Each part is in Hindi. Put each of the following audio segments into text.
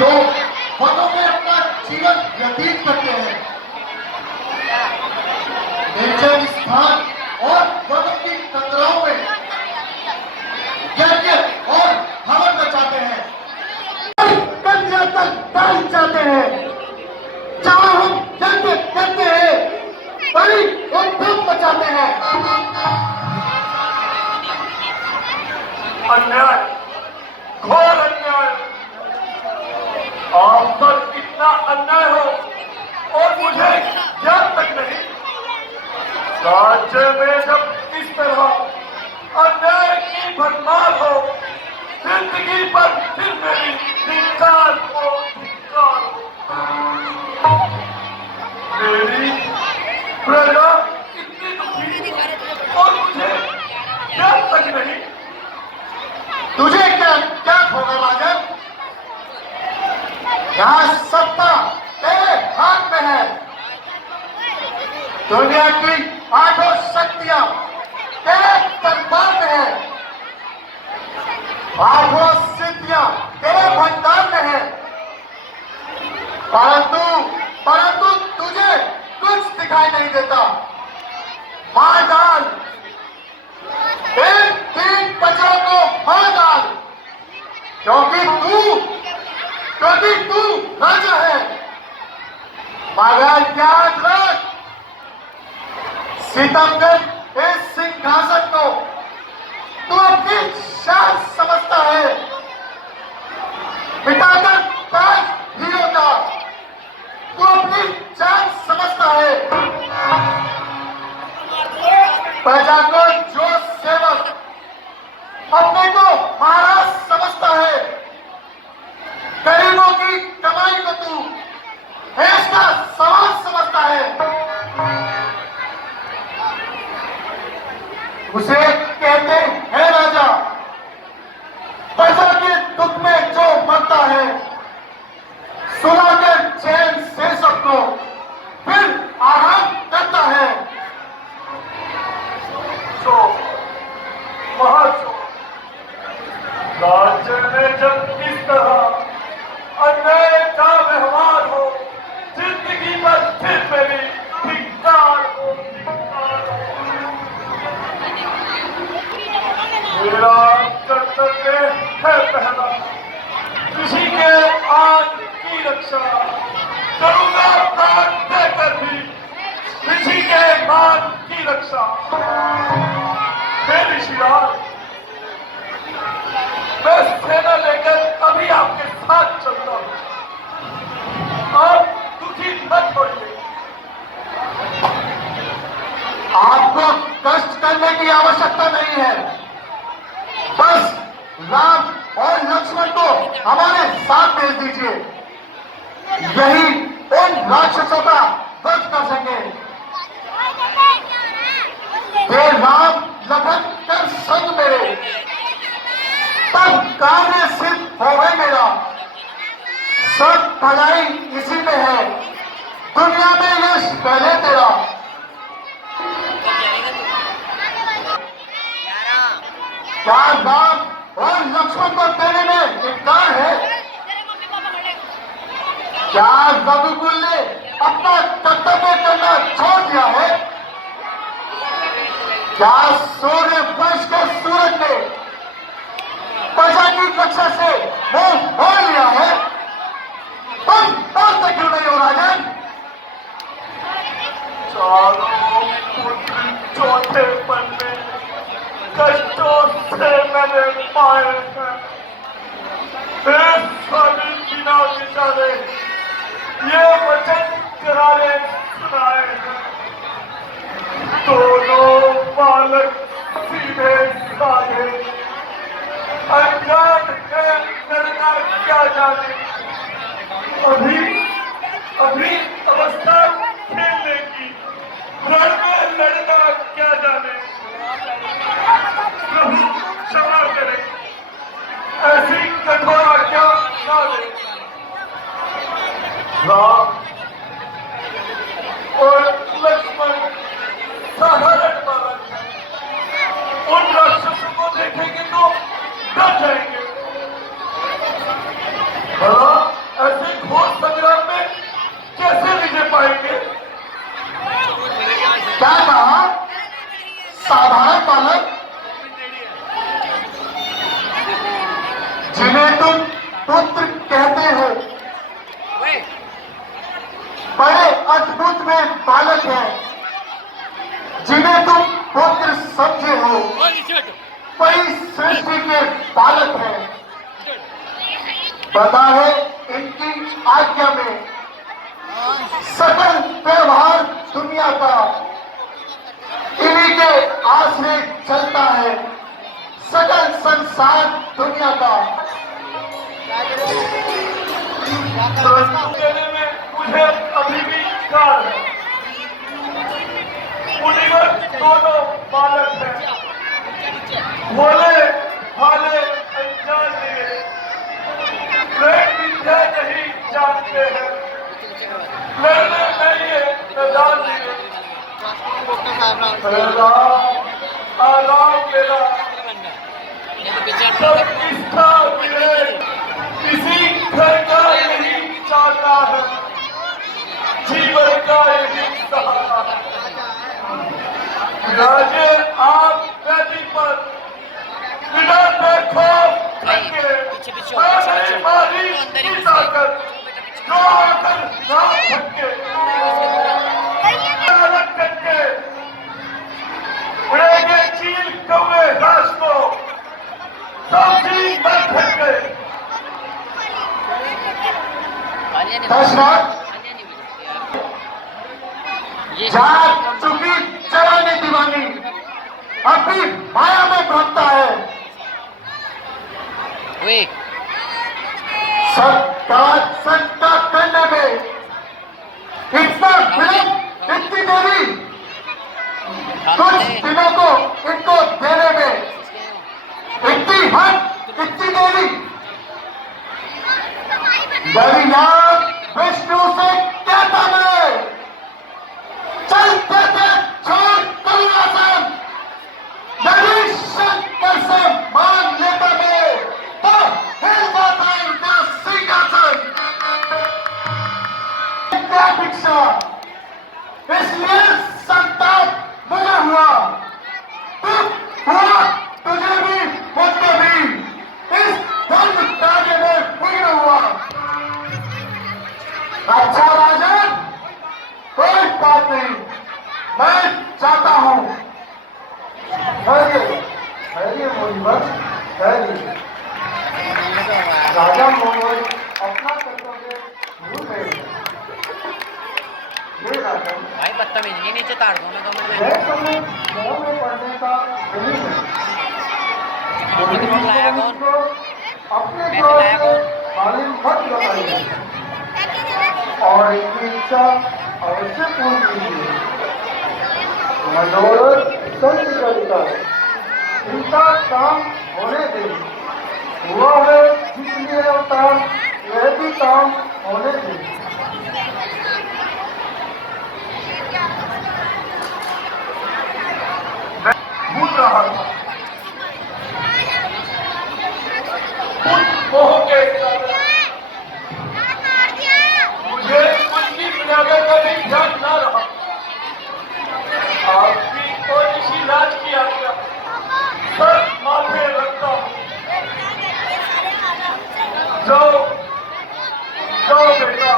लोग वनों में अपना जीवन व्यतीत करते हैं, निर्जन स्थान और वनों की तंद्राओं में यज्ञ और हवन बचाते हैं, कन्या तक डाल जाते हैं। जहाँ हम यज्ञ करते हैं वही उद्यम बचाते हैं। अन्याय, घोर अन्याय। आप पर इतना अन्याय हो और मुझे ज्ञान तक नहीं। राज्य में जब इस तरह अन्याय की भरमार हो, जिंदगी पर फिर मेरी धिक्कार हो, धिक्कार हो। मेरी प्रजा इतनी दुखी और मुझे ज्ञान तक नहीं। तुझे क्या होगा राजन? यहाँ सत्ता तेरे हाथ में है। दुनिया की 8 शक्तियां तेरे दरबार में है। 8 सिद्धियां तेरे भंडार में है। परंतु तुझे कुछ दिखाई नहीं देता। मार डाल, एक 3 प्रजा को मार डाल, क्योंकि तू राजा है। मगर याद रख, सितमगढ़ इस सिंहासन को तू अपनी शान समझता है। मिटाकर ताज हीरो का तू अपनी जान समझता है। प्रजा को जो सेवक अपने को महाराज समझता है, गरीबों की कमाई को तू ऐसा सवाल समझता है। उसे कहते हैं राजा। प्रजा के दुख में जो मरता है, सुलाकर चैन से सबको फिर आराम करता है। सो महासो, राज्य में जब इस तरह अन्याय का व्यवहार हो, जिंदगी पर फिर मेरी धिक्कार हो, धिक्कार हो। मेरा कर्तव्य है पहला, किसी के आन की रक्षा करूंगा। प्राण देकर भी किसी के मान की रक्षा। मेरी शिराज, मैं सेना लेकर अभी आपके साथ चलता हूं। आप दुखी मत होइए। आपको कष्ट करने की आवश्यकता नहीं है। बस राम और लक्ष्मण को हमारे साथ भेज दीजिए। यही उन राक्षसों का वध कर सके। वे राम लखन कर संग मेरे, तब कार्य सिद्ध हो गए मेरा। सब भलाई इसी में है, दुनिया में यश पहले तेरा। क्या राम और लक्ष्मण को देने में इनकार है? क्या रघुकुल ने अपना कर्तव्य करना छोड़ दिया है? क्या सूर्य वंश के सूरज ने प्रजा की रक्षा से मुंह मोड़ लिया है? तुम डरते क्यों नहीं हो राजन? चारों पुत्र चौथे पन में कष्टों से मैंने पाए हैं। स्वामी बिना विचारे ये वचन करारे सुनाए हैं। दोनों बालक सीधे साधे, अनजान है लड़ना क्या जाने। अभी अवस्था खेलने की, रण में लड़ना क्या जाने। प्रभु क्षमा करे, ऐसी कठोर आज्ञा ना दे। राम और लक्ष्मण साधारण बालक हैं। उन राक्षसों को देखेंगे तो डर जाएंगे। भला कहते हो, बड़े अद्भुत में बालक है, जिन्हें तुम पुत्र समझे हो, बड़ी सृष्टि के बालक है। पता है इनकी आज्ञा में सकल व्यवहार दुनिया का इन्हीं के आश्रय चलता है, सकल संसार दुनिया का। देने में मुझे अभी भी ख्याल है। मुनिवर दोनों बालक हैं, भोले भाले अनजान लिए, प्रेम विद्या नहीं जानते हैं, लड़ने में ये मैदान लिए। आराम मेरा सब इच्छा मिले, किसी घर का यही चाहता है, जीवन का यही सहारा है। राजे आप नदी पर बिना देखो मारी ताकत जो आकर ना भटके, अलग करके उड़ेंगे चील कौवे घास को, समझी मत भटके। दशरथ जाग चुकी जवानी दीवानी अपनी माया में भ्रमता है। सत्ता करने में इतना विलंब, इतनी देरी, कुछ दिनों को इनको देने में इतनी हद, इतनी देरी। दरियान विष्णु से कहता मैं, चलते थे छोड़ करुणासन, यदि शंकर से मान लेता मैं तो हिल जाता इनका सिंहासन। क्या भिक्षा, इसलिए संताप मुझे हुआ, दुख हुआ तुझे भी, मुझको भी, इस धर्म कार्य में विघ्न हुआ। अच्छा राजन, कोई बात नहीं, मैं चाहता हूं। धैर्य मोहिवर, धैर्य। राजा मोहन अपना कर्तव्य भूल गए। ये राजन भाई बदतमीज नहीं, नीचे तार दो मैं कमर में। मैं तुम्हें मोह में पड़ने का नहीं है। कौन लाया कौन? अपने पैसे द्वार लाया से कौन? मालिक मत लगाइए और इनकी इच्छा अवश्य पूर्ण कीजिए। मनोरथ संत करता है, इनका काम होने दें। हुआ है जिसलिए अवतार, यह भी काम होने दें। भूल रहा था कुछ मोह के कारण मुझे उनकी मर्यादा का भी ध्यान न रहा। आपकी कोई सी लाज की आज्ञा सर माथे रखता हूँ। जाओ जाओ बेटा,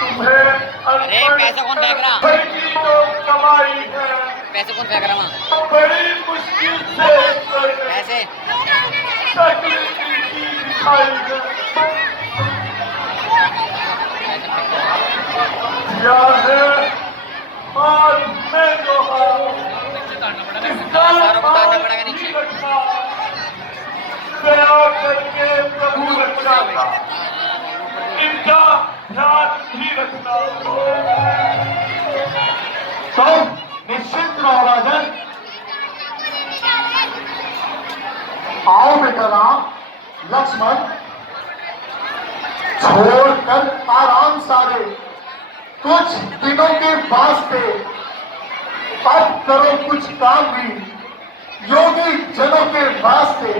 तुम्हें अरे पैसा कौन फेंक रहा? की तो कमाई है, पैसे कौन फेंक रहा वहाँ? बड़ी मुश्किल से पैसे शक्ल की दिखाई है। क्या है हाथ में जो सारों को उतारना पड़ेगा नीचे। दया करके प्रभु रखना था, इनका ध्यान भी रखना। तो निश्चिंत रहो राजन। आओ बेटा राम, लक्ष्मण, छोड़कर आराम सारे कुछ दिनों के वास्ते अब करो कुछ काम भी योगी जनों के वास्ते।